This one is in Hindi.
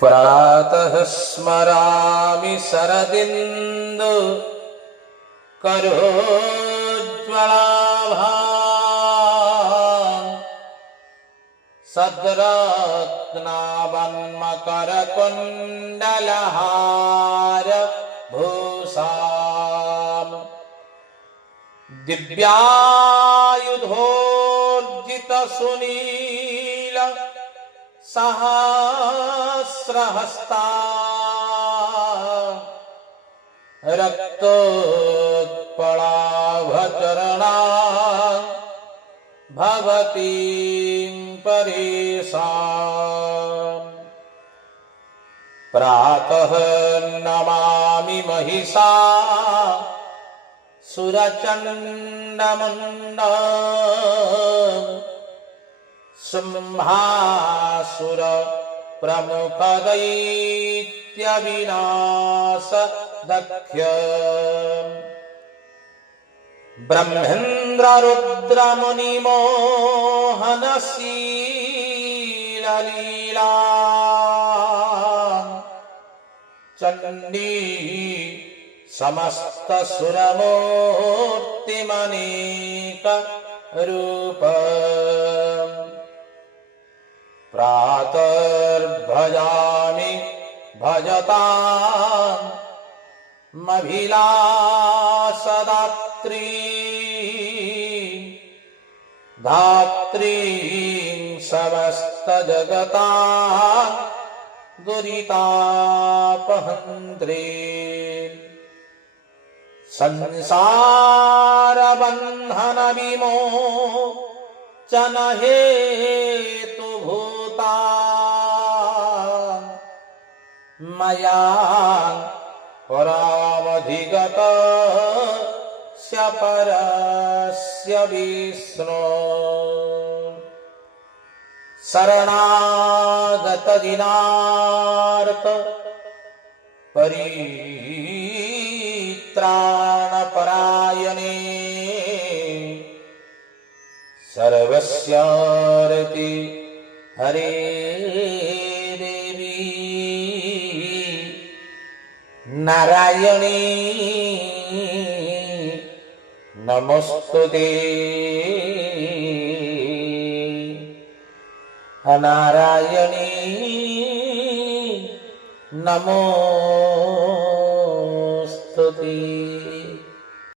प्रातः स्मरामि शरदिन्दु करोज्ज्वलाभां सद्रत्नावन्मकरकुण्डलहार भूषाम् दिव्यायुधोर्जितसुनील सहस्रहस्ता रक्तोत्पलाभचरणा भवतीं परेशाम् प्रातः नमामि महिषा सुरचण्डमुण्डं शुम्भासुर प्रमुखदैत्यविनाशदक्ष्यम् ब्रह्मेन्द्ररुद्रमुनिमोहनशीललीला चण्डी समस्तसुरमूर्तिमनेक रूप प्रातर्भजामि भजतामभिलाषदात्री धात्रीं समस्तजगतां दुरितापहन्त्री संसारबन्धनविमोचनहेतुभूता मया परामधिगतस्य परस्य विष्णो शरणागतदिनार्त परित्राणपरायणे सर्वस्यार्ति हरे देवी नारायणी नमोस्तुते नारायणी नमोस्तुते।